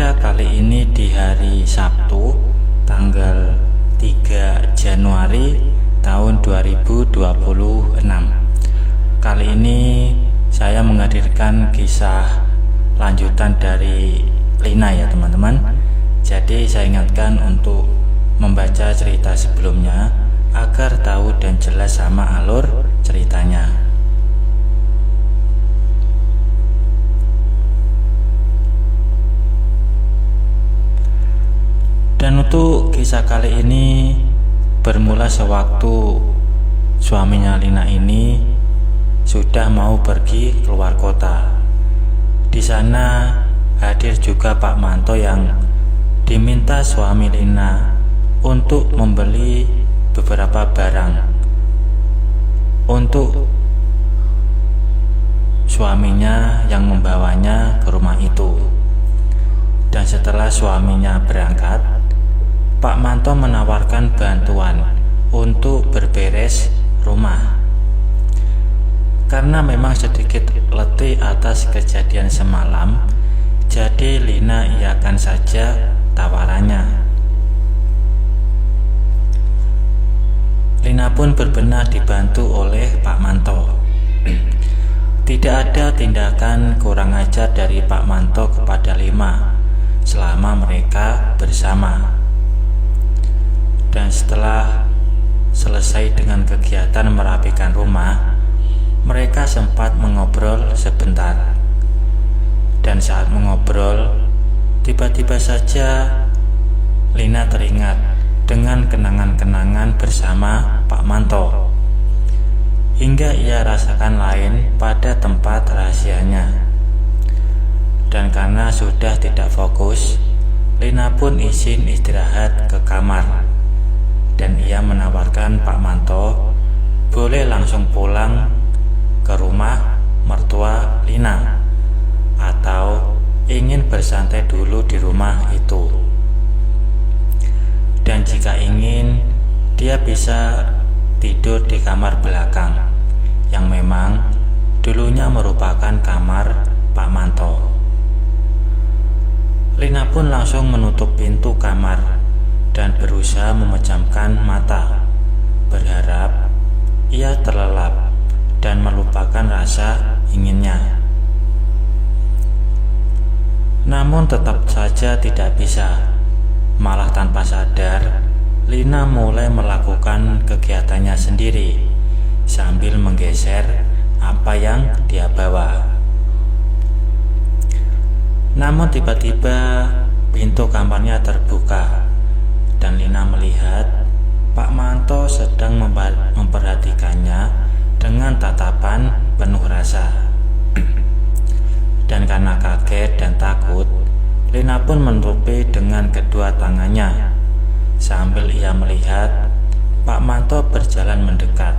Pada kali ini di hari Sabtu tanggal 3 Januari tahun 2026. Kali ini saya menghadirkan kisah lanjutan dari Lina ya teman-teman. Jadi saya ingatkan untuk membaca cerita sebelumnya agar tahu dan jelas sama alur ceritanya. Dan untuk kisah kali ini bermula sewaktu suaminya Lina ini sudah mau pergi keluar kota. Di sana hadir juga Pak Manto yang diminta suami Lina untuk membeli beberapa barang untuk suaminya yang membawanya ke rumah itu. Dan setelah suaminya berangkat, Pak Manto menawarkan bantuan untuk berberes rumah. Karena memang sedikit letih atas kejadian semalam, jadi Lina iakan saja tawarannya. Lina pun berbenah dibantu oleh Pak Manto. Tidak ada tindakan kurang ajar dari Pak Manto kepada Lina selama mereka bersama. Dan setelah selesai dengan kegiatan merapikan rumah, mereka sempat mengobrol sebentar. Dan saat mengobrol, tiba-tiba saja Lina teringat dengan kenangan-kenangan bersama Pak Manto, hingga ia rasakan lain pada tempat rahasianya. Dan karena sudah tidak fokus, Lina pun izin istirahat ke kamar. Dan ia menawarkan Pak Manto boleh langsung pulang ke rumah mertua Lina atau ingin bersantai dulu di rumah itu. Dan jika ingin, dia bisa tidur di kamar belakang yang memang dulunya merupakan kamar Pak Manto. Lina pun langsung menutup pintu kamar dan berusaha memejamkan mata, berharap ia terlelap dan melupakan rasa inginnya. Namun tetap saja tidak bisa. Malah tanpa sadar, Lina mulai melakukan kegiatannya sendiri sambil menggeser apa yang dia bawa. Namun tiba-tiba pintu kamarnya terbuka dan Lina melihat Pak Manto sedang memperhatikannya dengan tatapan penuh rasa. Dan karena kaget dan takut, Lina pun menutupi dengan kedua tangannya sambil ia melihat Pak Manto berjalan mendekat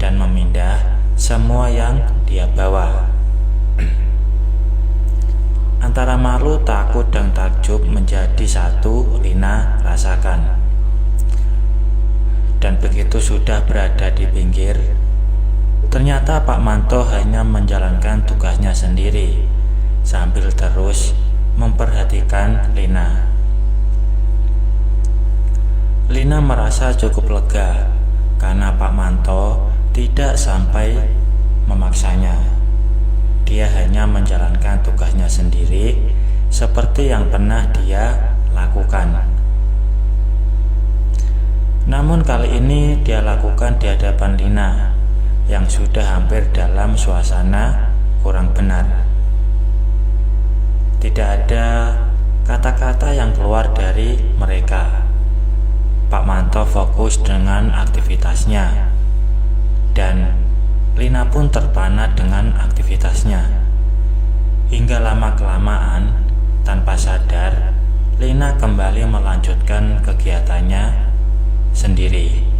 dan memindah semua yang dia bawa. Antara malu, takut, dan takjub menjadi satu Lina rasakan. Dan begitu sudah berada di pinggir, ternyata Pak Manto hanya menjalankan tugasnya sendiri sambil terus memperhatikan Lina. Lina merasa cukup lega karena Pak Manto tidak sampai memaksanya. Dia hanya menjalankan tugasnya sendiri seperti yang pernah dia lakukan. Namun kali ini dia lakukan di hadapan Lina yang sudah hampir dalam suasana kurang benar. Tidak ada kata-kata yang keluar dari mereka. Pak Manto fokus dengan aktivitasnya dan Lina pun terpana dengan aktivitasnya. Hingga lama-kelamaan, tanpa sadar, Lina kembali melanjutkan kegiatannya sendiri.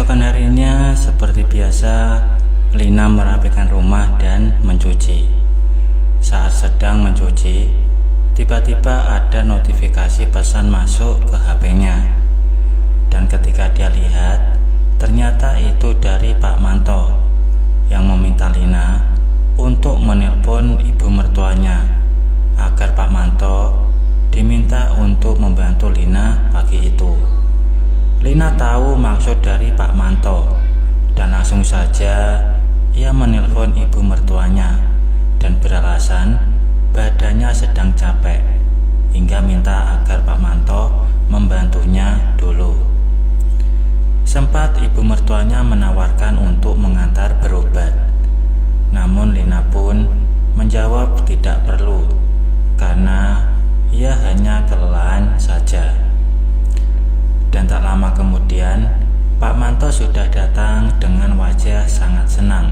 Keesokan harinya, seperti biasa, Lina merapikan rumah dan mencuci. Saat sedang mencuci, tiba-tiba ada notifikasi pesan masuk ke HP-nya. Dan ketika dia lihat, ternyata itu dari Pak Manto yang meminta Lina untuk menelpon ibu mertuanya agar Pak Manto diminta untuk membantu Lina pagi itu. Lina tahu maksud dari Pak Manto dan langsung saja ia menelpon ibu mertuanya dan beralasan badannya sedang capek hingga minta agar Pak Manto membantunya dulu. Sempat ibu mertuanya menawarkan untuk mengantar berobat, namun Lina pun menjawab tidak perlu karena ia hanya kelelahan saja. Dan tak lama kemudian, Pak Manto sudah datang dengan wajah sangat senang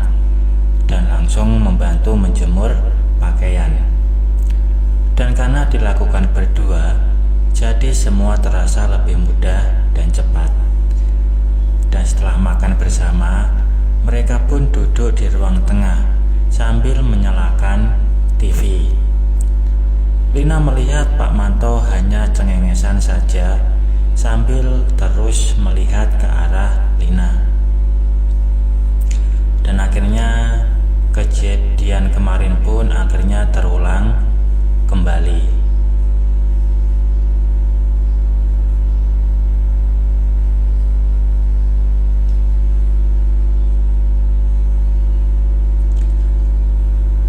dan langsung membantu menjemur pakaian. Dan karena dilakukan berdua, jadi semua terasa lebih mudah dan cepat. Dan setelah makan bersama, mereka pun duduk di ruang tengah sambil menyalakan TV. Lina melihat Pak Manto hanya cengengesan saja sambil terus melihat ke arah Lina. Dan akhirnya kejadian kemarin pun akhirnya terulang kembali.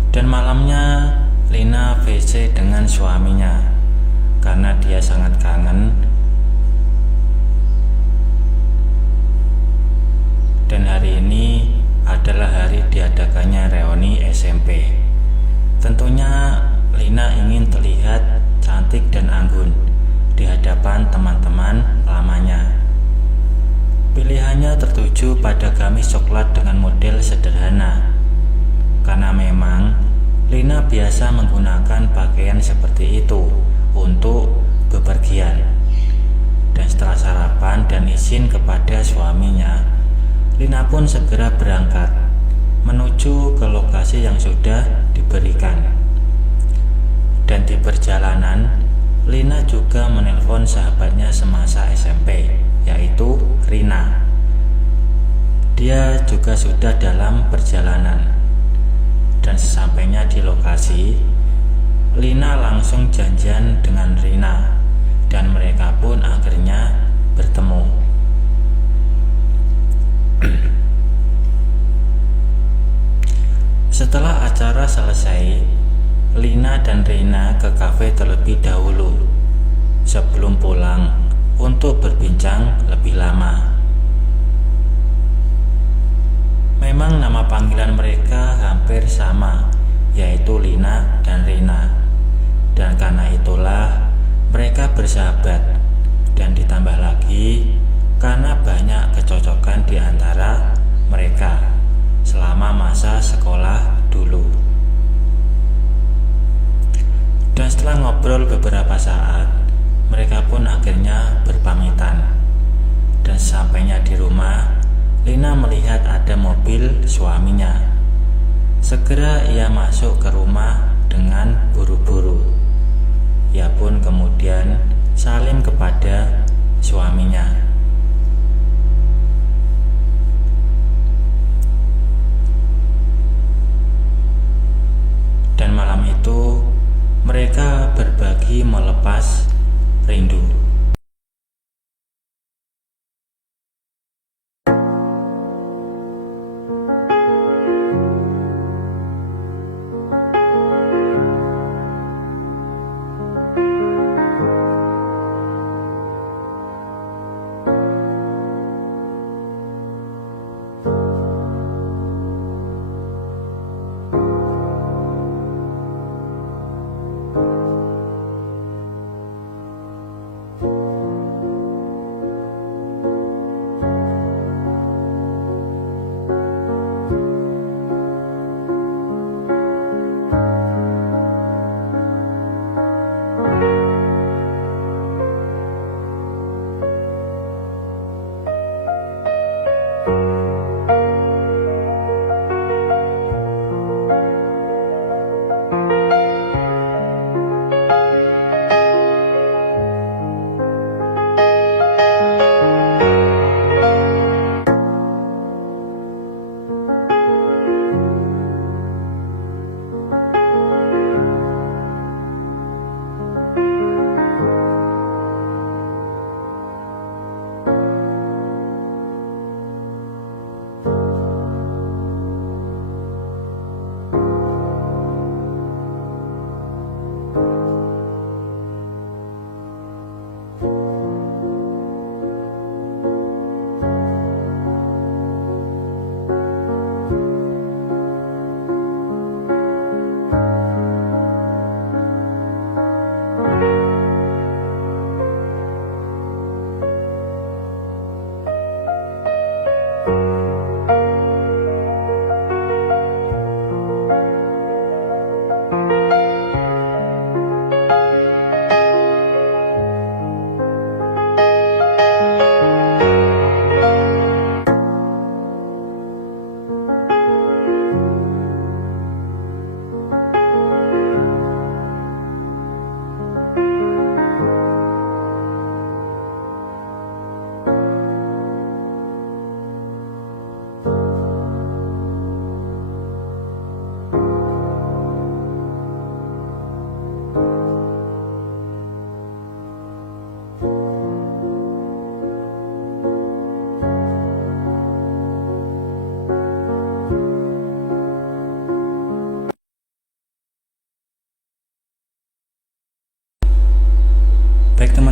Dan malamnya Lina WC dengan suaminya karena dia sangat kangen. Dan hari ini adalah hari diadakannya reuni SMP. Tentunya Lina ingin terlihat cantik dan anggun di hadapan teman-teman lamanya. Pilihannya tertuju pada gamis coklat dengan model sederhana, karena memang Lina biasa menggunakan pakaian seperti itu untuk bepergian. Dan setelah sarapan dan izin kepada suaminya, Lina pun segera berangkat menuju ke lokasi yang sudah diberikan. Dan di perjalanan, Lina juga menelpon sahabatnya semasa SMP, yaitu Rina. Dia juga sudah dalam perjalanan. Dan sesampainya di lokasi, Lina langsung janjian dengan Rina dan mereka pun akhirnya bertemu. Setelah acara selesai, Lina dan Rina ke kafe terlebih dahulu sebelum pulang untuk berbincang lebih lama. Memang nama panggilan mereka hampir sama, yaitu Lina dan Rina. Dan karena itulah mereka bersahabat, dan ditambah lagi karena banyak kecocokan di antara mereka selama masa sekolah dulu. Dan setelah ngobrol beberapa saat, mereka pun akhirnya berpamitan. Dan sampainya di rumah, Lina melihat ada mobil suaminya. Segera ia masuk ke rumah dengan buru-buru. Ia pun kemudian salim kepada suaminya. Dan malam itu mereka berbagi melepas rindu.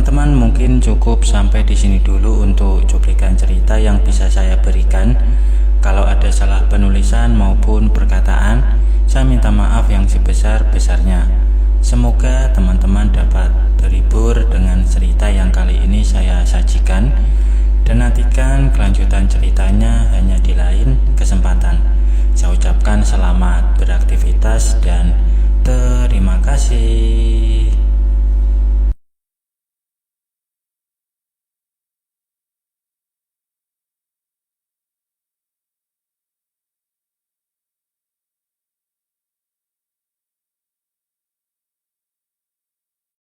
Teman-teman mungkin cukup sampai di sini dulu untuk cuplikan cerita yang bisa saya berikan. Kalau ada salah penulisan maupun perkataan, saya minta maaf yang sebesar-besarnya. Semoga teman-teman dapat terhibur dengan cerita yang kali ini saya sajikan, dan nantikan kelanjutan ceritanya hanya di lain kesempatan. Saya ucapkan selamat beraktivitas dan terima kasih.